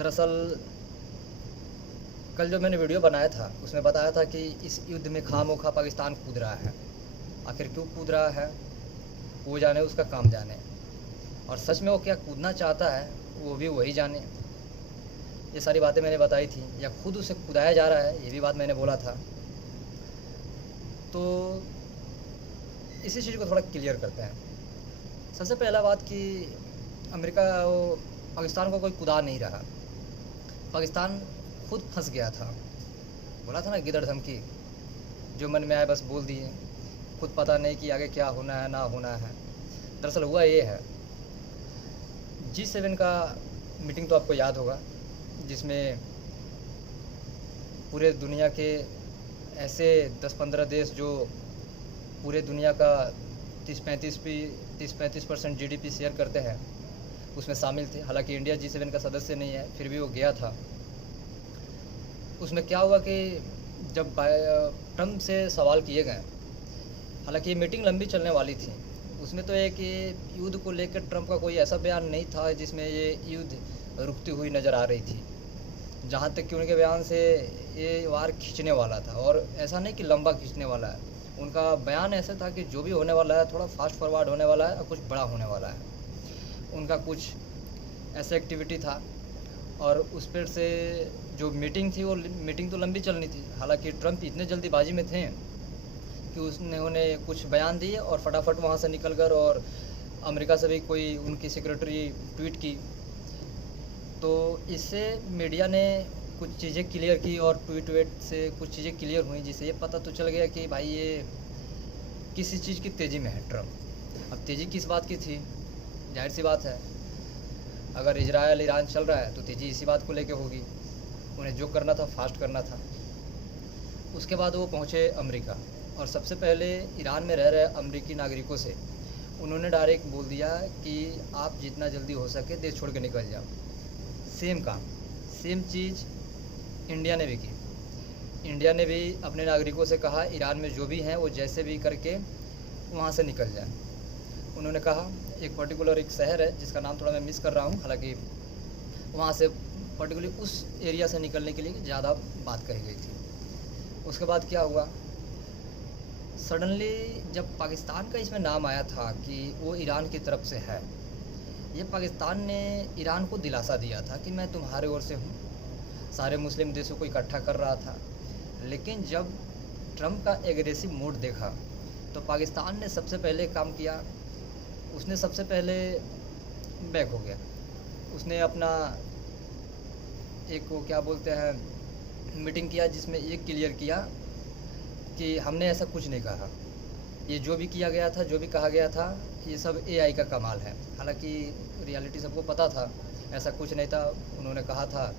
दरअसल कल जो मैंने वीडियो बनाया था उसमें बताया था कि इस युद्ध में खामोखा पाकिस्तान कूद रहा है। आखिर क्यों कूद रहा है वो जाने, उसका काम जाने, और सच में वो क्या कूदना चाहता है वो भी वही जाने। ये सारी बातें मैंने बताई थी, या खुद उसे कूदाया जा रहा है ये भी बात मैंने बोला था। तो इसी चीज़ को थोड़ा क्लियर करते हैं। सबसे पहला बात कि अमेरिका वो पाकिस्तान को कोई कूदा नहीं रहा, पाकिस्तान खुद फंस गया था। बोला था ना, गिदड़ धमकी, जो मन में आए बस बोल दिए, खुद पता नहीं कि आगे क्या होना है ना होना है। दरअसल हुआ ये है, G7 का मीटिंग तो आपको याद होगा, जिसमें पूरे दुनिया के ऐसे 10-15 देश जो पूरे दुनिया का 30-35% GDP शेयर करते हैं उसमें शामिल थे। हालांकि इंडिया G7 का सदस्य नहीं है, फिर भी वो गया था। उसमें क्या हुआ कि जब ट्रम्प से सवाल किए गए, हालांकि ये मीटिंग लंबी चलने वाली थी, उसमें तो एक ये युद्ध को लेकर ट्रम्प का कोई ऐसा बयान नहीं था जिसमें ये युद्ध रुकती हुई नज़र आ रही थी। जहाँ तक कि उनके बयान से ये वार खींचने वाला था, और ऐसा नहीं कि लंबा खींचने वाला है। उनका बयान ऐसा था कि जो भी होने वाला है थोड़ा फास्ट फॉरवर्ड होने वाला है और कुछ बड़ा होने वाला है। उनका कुछ ऐसा एक्टिविटी था, और उस पर से जो मीटिंग थी वो मीटिंग तो लंबी चलनी थी। हालांकि ट्रम्प इतने जल्दीबाजी में थे कि उन्होंने कुछ बयान दिए और फटाफट वहाँ से निकल कर, और अमेरिका से भी कोई उनकी सेक्रेटरी ट्वीट की। तो इससे मीडिया ने कुछ चीज़ें क्लियर की और ट्वीट से कुछ चीज़ें क्लियर हुई, जिससे ये पता तो चल गया कि भाई ये किसी चीज़ की तेज़ी में है ट्रम्प। अब तेज़ी किस बात की थी, जाहिर सी बात है, अगर इजराइल ईरान चल रहा है तो तेज़ी इसी बात को लेके होगी। उन्हें जो करना था फास्ट करना था। उसके बाद वो पहुँचे अमेरिका, और सबसे पहले ईरान में रह रहे अमेरिकी नागरिकों से उन्होंने डायरेक्ट बोल दिया कि आप जितना जल्दी हो सके देश छोड़ के निकल जाओ। सेम काम, सेम चीज़ इंडिया ने भी की। इंडिया ने भी अपने नागरिकों से कहा ईरान में जो भी हैं वो जैसे भी करके वहाँ से निकल जाए। उन्होंने कहा एक पर्टिकुलर एक शहर है जिसका नाम थोड़ा मैं मिस कर रहा हूँ, हालांकि वहाँ से पर्टिकुलरली उस एरिया से निकलने के लिए ज़्यादा बात कही गई थी। उसके बाद क्या हुआ, सडनली जब पाकिस्तान का इसमें नाम आया था कि वो ईरान की तरफ से है, ये पाकिस्तान ने ईरान को दिलासा दिया था कि मैं तुम्हारे ओर से हूँ, सारे मुस्लिम देशों को इकट्ठा कर रहा था। लेकिन जब ट्रम्प का एग्रेसिव मोड देखा तो पाकिस्तान ने सबसे पहले काम किया, उसने सबसे पहले बैक हो गया। उसने अपना एक वो क्या बोलते हैं मीटिंग किया, जिसमें ये क्लियर किया कि हमने ऐसा कुछ नहीं कहा, ये जो भी किया गया था, जो भी कहा गया था, ये सब AI का कमाल है। हालांकि रियलिटी सबको पता था, ऐसा कुछ नहीं था, उन्होंने कहा था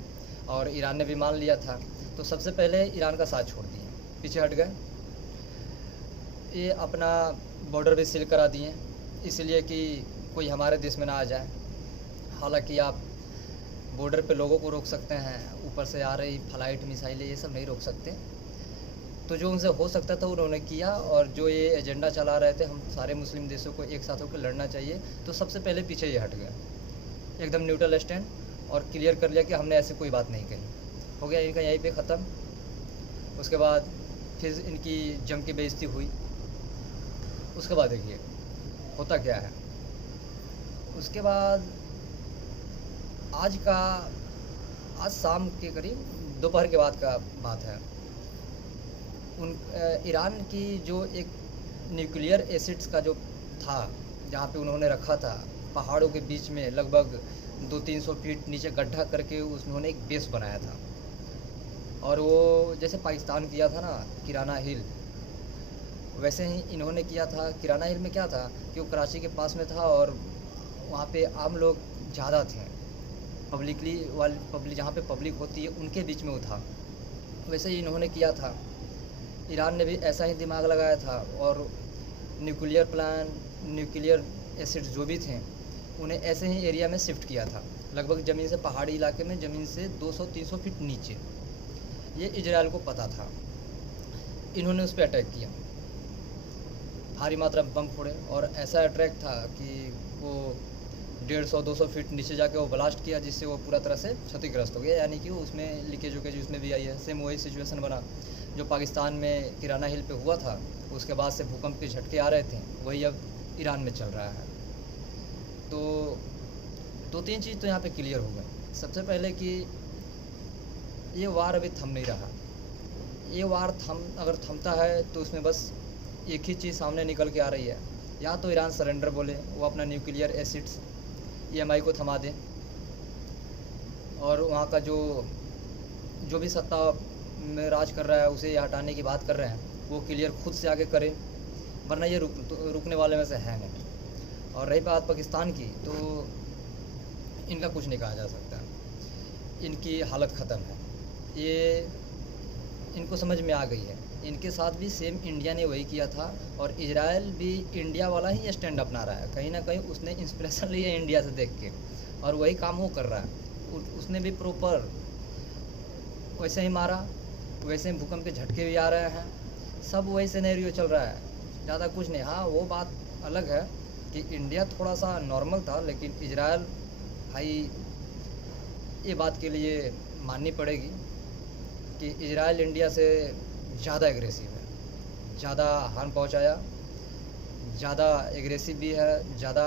और ईरान ने भी मान लिया था। तो सबसे पहले ईरान का साथ छोड़ दिए, पीछे हट गए। ये अपना बॉर्डर भी सील करा दिए, इसलिए कि कोई हमारे देश में ना आ जाए। हालांकि आप बॉर्डर पे लोगों को रोक सकते हैं, ऊपर से आ रही फ्लाइट मिसाइलें ये सब नहीं रोक सकते। तो जो उनसे हो सकता था उन्होंने किया, और जो ये एजेंडा चला रहे थे हम सारे मुस्लिम देशों को एक साथ होकर लड़ना चाहिए, तो सबसे पहले पीछे ये हट गया, एकदम न्यूट्रल स्टैंड, और क्लियर कर लिया कि हमने ऐसी कोई बात नहीं कही। हो गया इनका यहीं पे ख़त्म। उसके बाद फिर इनकी जम की बेइज्जती हुई। उसके बाद देखिए होता क्या है। उसके बाद आज शाम के करीब दोपहर के बाद का बात है, ईरान की जो एक न्यूक्लियर एसिड्स का जो था, जहाँ पे उन्होंने रखा था पहाड़ों के बीच में लगभग 200-300 फीट नीचे गड्ढा करके उन्होंने एक बेस बनाया था। और वो जैसे पाकिस्तान किया था ना किराना हिल, वैसे ही इन्होंने किया था। किराना हिल में क्या था कि वो कराची के पास में था, और वहाँ पे आम लोग ज़्यादा थे, पब्लिक जहाँ पे पब्लिक होती है उनके बीच में वो था। वैसे ही इन्होंने किया था। ईरान ने भी ऐसा ही दिमाग लगाया था, और न्यूक्लियर एसिड जो भी थे उन्हें ऐसे ही एरिया में शिफ्ट किया था, लगभग ज़मीन से, पहाड़ी इलाके में ज़मीन से 200-300 फीट नीचे। ये इजराइल को पता था। इन्होंने उस पर अटैक किया, भारी मात्रा में बम फोड़े, और ऐसा अटैक था कि वो 150-200 फीट नीचे जाके वो ब्लास्ट किया, जिससे वो पूरा तरह से क्षतिग्रस्त हो गया, यानी कि उसमें लीकेज उकेज उसमें भी आई है। सेम वही सिचुएशन बना जो पाकिस्तान में किराना हिल पे हुआ था, उसके बाद से भूकंप के झटके आ रहे थे, वही अब ईरान में चल रहा है। तो 2-3 चीज़ तो यहाँ पे क्लियर हो गए। सबसे पहले कि ये वार अभी थम नहीं रहा। ये वार अगर थमता है तो उसमें बस एक ही चीज़ सामने निकल के आ रही है, या तो ईरान सरेंडर बोले, वो अपना न्यूक्लियर एसिड्स EMI को थमा दे, और वहाँ का जो भी सत्ता में राज कर रहा है उसे हटाने की बात कर रहे हैं, वो क्लियर खुद से आगे करे, वरना ये रुकने वाले में से है नहीं। और रही बात पाकिस्तान की, तो इनका कुछ नहीं कहा जा सकता, इनकी हालत ख़त्म है। ये इनको समझ में आ गई है। इनके साथ भी सेम इंडिया ने वही किया था, और इजराइल भी इंडिया वाला ही स्टैंड अपना रहा है। कहीं ना कहीं उसने इंस्पिरेशन ली है इंडिया से देख के, और वही काम वो कर रहा है। उसने भी प्रॉपर वैसे ही मारा, वैसे ही भूकंप के झटके भी आ रहे हैं, सब वही सिनेरियो चल रहा है, ज़्यादा कुछ नहीं। हाँ, वो बात अलग है कि इंडिया थोड़ा सा नॉर्मल था, लेकिन इजराइल भाई ये बात के लिए माननी पड़ेगी कि इजराइल इंडिया से ज़्यादा एग्रेसिव है, ज़्यादा हार्म पहुंचाया, ज़्यादा एग्रेसिव भी है, ज़्यादा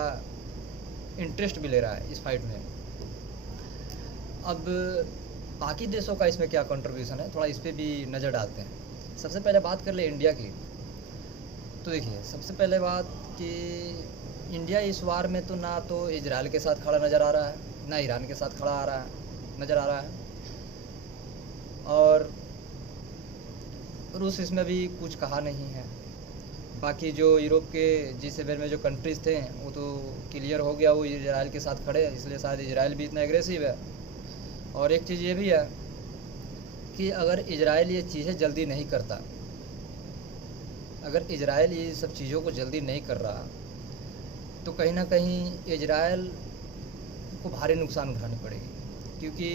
इंटरेस्ट भी ले रहा है इस फाइट में। अब बाकी देशों का इसमें क्या कंट्रीब्यूशन है, थोड़ा इस पर भी नज़र डालते हैं। सबसे पहले बात कर ले इंडिया की, तो देखिए सबसे पहले बात कि इंडिया इस वार में तो ना तो इजराइल के साथ खड़ा नज़र आ रहा है, ना ईरान के साथ खड़ा नज़र आ रहा है, और रूस इसमें भी कुछ कहा नहीं है। बाकी जो यूरोप के G7 में जो कंट्रीज़ थे वो तो क्लियर हो गया, वो इजराइल के साथ खड़े, इसलिए शायद इजराइल भी इतना एग्रेसिव है। और एक चीज़ ये भी है कि अगर इजराइल ये चीज़ें जल्दी नहीं करता, अगर इजराइल ये सब चीज़ों को जल्दी नहीं कर रहा, तो कहीं ना कहीं इजराइल को भारी नुकसान उठानी पड़ेगी, क्योंकि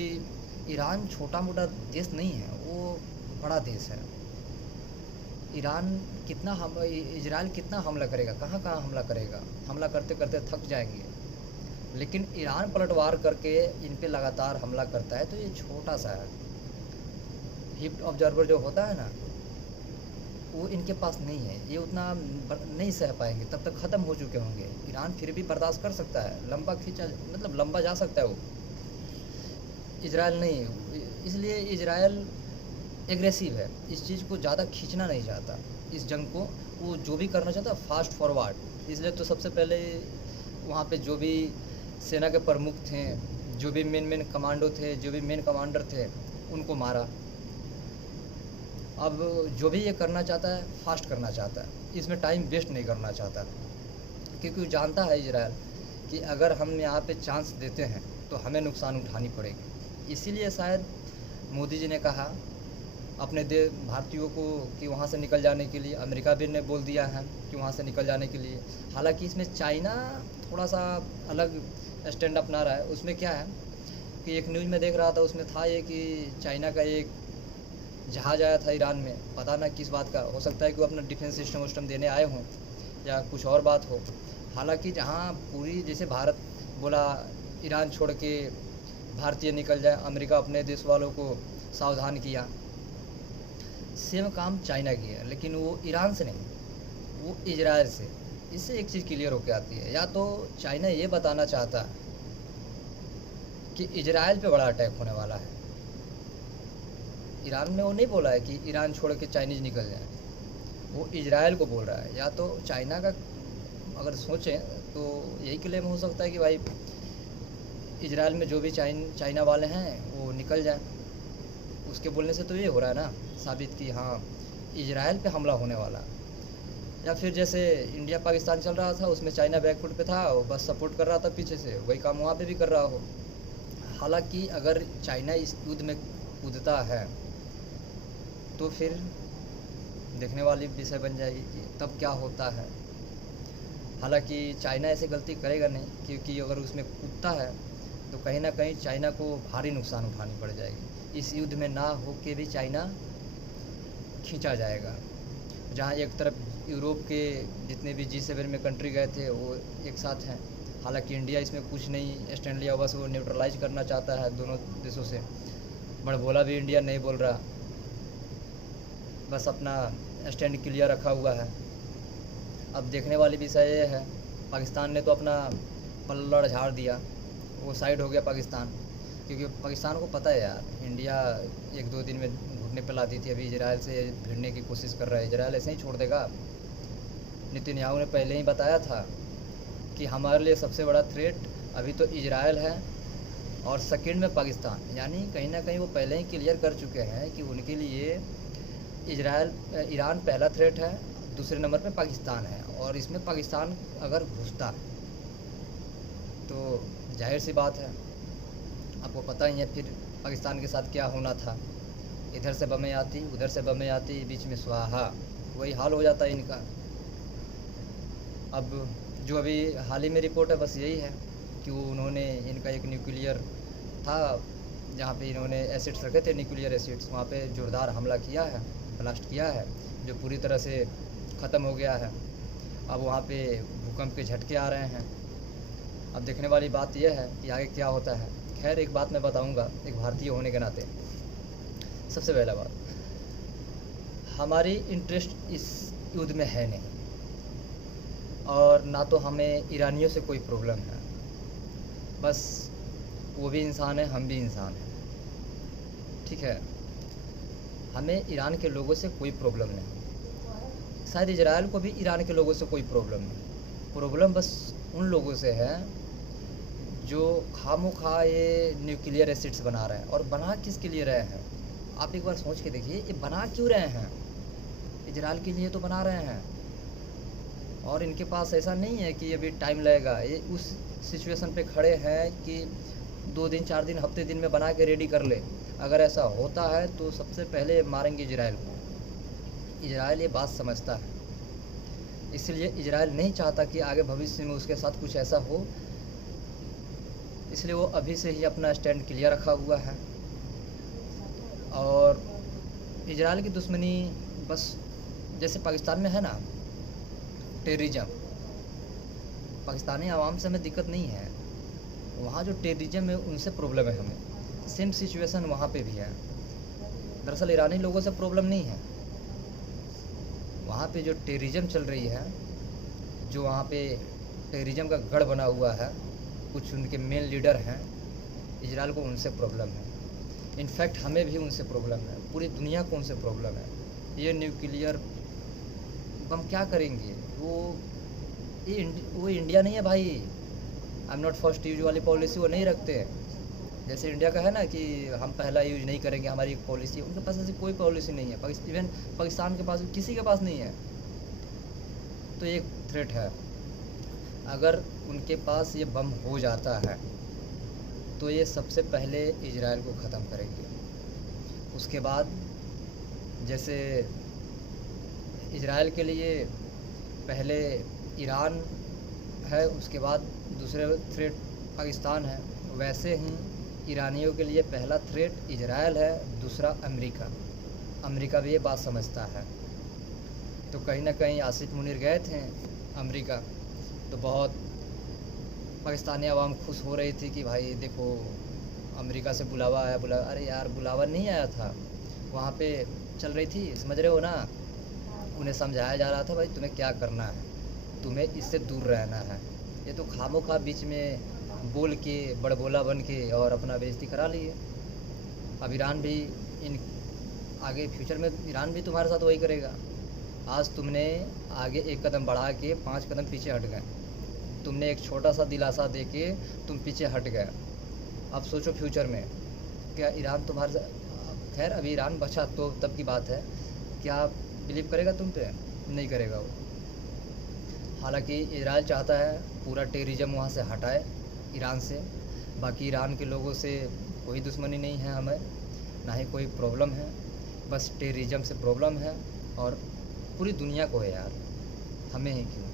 ईरान छोटा मोटा देश नहीं है, वो बड़ा देश है। इजराइल कितना हमला करेगा, कहाँ कहाँ हमला करेगा, हमला करते करते थक जाएंगे। लेकिन ईरान पलटवार करके इन पे लगातार हमला करता है, तो ये छोटा सा है। हीट ऑब्जर्वर जो होता है ना, वो इनके पास नहीं है, ये उतना नहीं सह पाएंगे, तब तक ख़त्म हो चुके होंगे। ईरान फिर भी बर्दाश्त कर सकता है, लंबा जा सकता है वो, इजराइल नहीं। इसलिए इजराइल एग्रेसिव है, इस चीज़ को ज़्यादा खींचना नहीं चाहता, इस जंग को वो जो भी करना चाहता है फास्ट फॉरवर्ड। इसलिए तो सबसे पहले वहाँ पे जो भी सेना के प्रमुख थे, जो भी मेन कमांडो थे, जो भी मेन कमांडर थे, उनको मारा। अब जो भी ये करना चाहता है फास्ट करना चाहता है, इसमें टाइम वेस्ट नहीं करना चाहता, क्योंकि वो जानता है इजराइल कि अगर हम यहाँ पे चांस देते हैं तो हमें नुकसान उठानी पड़ेगी। इसीलिए शायद मोदी जी ने कहा अपने भारतीयों को कि वहाँ से निकल जाने के लिए, अमेरिका भी ने बोल दिया है कि वहाँ से निकल जाने के लिए। हालांकि इसमें चाइना थोड़ा सा अलग स्टैंड अपना रहा है। उसमें क्या है कि एक न्यूज़ में देख रहा था, उसमें था ये कि चाइना का एक जहाज़ आया था ईरान में, पता ना किस बात का, हो सकता है कि वो अपना डिफेंस सिस्टम देने आए हों या कुछ और बात हो। हालांकि जहाँ पूरी जैसे भारत बोला ईरान छोड़ के भारतीय निकल जाए, अमेरिका अपने देश वालों को सावधान किया, सेम काम चाइना किया, लेकिन वो ईरान से नहीं, वो इजराइल से। इससे एक चीज़ क्लियर होकर आती है, या तो चाइना ये बताना चाहता है कि इजराइल पे बड़ा अटैक होने वाला है। ईरान ने वो नहीं बोला है कि ईरान छोड़ के चाइनीज़ निकल जाए, वो इजराइल को बोल रहा है। या तो चाइना का अगर सोचें तो यही क्लेम हो सकता है कि भाई इजराइल में जो भी चाइना वाले हैं वो निकल जाए। उसके बोलने से तो ये हो रहा है ना साबित कि हाँ इजराइल पे हमला होने वाला। या फिर जैसे इंडिया पाकिस्तान चल रहा था, उसमें चाइना बैकफुट पे था, वो बस सपोर्ट कर रहा था पीछे से, वही काम वहाँ पे भी कर रहा हो। हालांकि अगर चाइना इस युद्ध में कूदता है तो फिर देखने वाली विषय बन जाएगी कि तब क्या होता है। हालांकि चाइना ऐसे गलती करेगा नहीं, क्योंकि अगर उसमें कूदता है तो कहीं ना कहीं चाइना को भारी नुकसान उठानी पड़ जाएगी। इस युद्ध में ना हो के भी चाइना खींचा जाएगा। जहाँ एक तरफ यूरोप के जितने भी G7 में कंट्री गए थे वो एक साथ हैं, हालांकि इंडिया इसमें कुछ नहीं स्टैंड लिया, बस वो न्यूट्रलाइज करना चाहता है दोनों देशों से। बड़बोला भी इंडिया नहीं बोल रहा, बस अपना स्टैंड क्लियर रखा हुआ है। अब देखने वाली विषय ये है, पाकिस्तान ने तो अपना पल्ला झाड़ दिया, वो साइड हो गया पाकिस्तान, क्योंकि पाकिस्तान को पता है यार इंडिया 1-2 दिन में घुटने पे लाती थी। अभी इजराइल से भिड़ने की कोशिश कर रहा है, इजराइल ऐसे ही छोड़ देगा। नेतन्याहू ने पहले ही बताया था कि हमारे लिए सबसे बड़ा थ्रेट अभी तो इजराइल है और सेकंड में पाकिस्तान, यानी कहीं ना कहीं वो पहले ही क्लियर कर चुके हैं कि उनके लिए ईरान पहला थ्रेट है, दूसरे नंबर पे पाकिस्तान है। और इसमें पाकिस्तान अगर घुसता तो जाहिर सी बात है, आपको पता ही है फिर पाकिस्तान के साथ क्या होना था। इधर से बमें आती, उधर से बमें आती, बीच में स्वाहा, वही हाल हो जाता है इनका। अब जो अभी हाल ही में रिपोर्ट है बस यही है कि उन्होंने इनका एक न्यूक्लियर था जहाँ पे इन्होंने एसिड्स रखे थे, न्यूक्लियर एसिड्स, वहाँ पे जोरदार हमला किया है, ब्लास्ट किया है, जो पूरी तरह से ख़त्म हो गया है। अब वहाँ पे भूकंप के झटके आ रहे हैं। अब देखने वाली बात यह है कि आगे क्या होता है। खैर एक बात मैं बताऊंगा एक भारतीय होने के नाते। सबसे पहला बात, हमारी इंटरेस्ट इस युद्ध में है नहीं, और ना तो हमें ईरानियों से कोई प्रॉब्लम है। बस वो भी इंसान है, हम भी इंसान हैं, ठीक है। हमें ईरान के लोगों से कोई प्रॉब्लम नहीं, शायद इजराइल को भी ईरान के लोगों से कोई प्रॉब्लम नहीं। प्रॉब्लम बस उन लोगों से है जो खामोखा ये न्यूक्लियर एसिड्स बना रहे हैं। और बना किसके लिए रहे हैं, आप एक बार सोच के देखिए, ये बना क्यों रहे हैं? इजराइल के लिए तो बना रहे हैं। और इनके पास ऐसा नहीं है कि अभी टाइम लगेगा, ये उस सिचुएशन पे खड़े हैं कि 2 दिन 4 दिन हफ्ते दिन में बना के रेडी कर ले। अगर ऐसा होता है तो सबसे पहले मारेंगे इजराइल को। इजराइल ये बात समझता है, इसलिए इजराइल नहीं चाहता कि आगे भविष्य में उसके साथ कुछ ऐसा हो, इसलिए वो अभी से ही अपना स्टैंड क्लियर रखा हुआ है। और इजराइल की दुश्मनी बस जैसे पाकिस्तान में है ना टेररिज्म, पाकिस्तानी आवाम से हमें दिक्कत नहीं है, वहाँ जो टेररिज्म है उनसे प्रॉब्लम है हमें। सेम सिचुएशन वहाँ पे भी है। दरअसल ईरानी लोगों से प्रॉब्लम नहीं है, वहाँ पे जो टेररिज्म चल रही है, जो वहाँ पे टेररिज्म का गढ़ बना हुआ है, कुछ उनके मेन लीडर हैं, इजराइल को उनसे प्रॉब्लम है। इनफैक्ट हमें भी उनसे प्रॉब्लम है, पूरी दुनिया को उनसे प्रॉब्लम है। ये न्यूक्लियर बम क्या करेंगे? वो इंडिया नहीं है भाई। I am not first use वाली पॉलिसी वो नहीं रखते। जैसे इंडिया का है ना कि हम पहला यूज नहीं करेंगे, हमारी एक पॉलिसी, उनके पास ऐसी कोई पॉलिसी नहीं है। इवन पाकिस्तान के पास, किसी के पास नहीं है। तो एक थ्रेट है, अगर उनके पास ये बम हो जाता है तो ये सबसे पहले इजराइल को ख़त्म करेंगे। उसके बाद जैसे इजराइल के लिए पहले ईरान है, उसके बाद दूसरे थ्रेट पाकिस्तान है, वैसे ही ईरानियों के लिए पहला थ्रेट इजराइल है, दूसरा अमेरिका। अमेरिका भी ये बात समझता है। तो कहीं ना कहीं आसिफ मुनीर गए थे अमेरिका, तो बहुत पाकिस्तानी आवाम खुश हो रही थी कि भाई देखो अमेरिका से बुलावा आया। अरे यार बुलावा नहीं आया था, वहाँ पे चल रही थी, समझ रहे हो ना। उन्हें समझाया जा रहा था भाई तुम्हें क्या करना है, तुम्हें इससे दूर रहना है। ये तो खामोखा बीच में बोल के बड़बोला बन के और अपना बेइज्जती करा लिए। अब ईरान भी आगे फ्यूचर में ईरान भी तुम्हारे साथ वही करेगा। आज तुमने आगे 1 कदम बढ़ा के 5 कदम पीछे हट गए, तुमने एक छोटा सा दिलासा दे के तुम पीछे हट गए। अब सोचो फ्यूचर में क्या ईरान तुम्हारे साथ, खैर अभी ईरान बचा तो तब की बात है, क्या बिलीव करेगा तुम पे? नहीं करेगा वो। हालांकि इजराइल चाहता है पूरा टेररिज्म वहाँ से हटाए ईरान से। बाकी ईरान के लोगों से कोई दुश्मनी नहीं है हमें, ना ही कोई प्रॉब्लम है, बस टेररिज्म से प्रॉब्लम है। और पूरी दुनिया को है यार, हमें ही क्यों।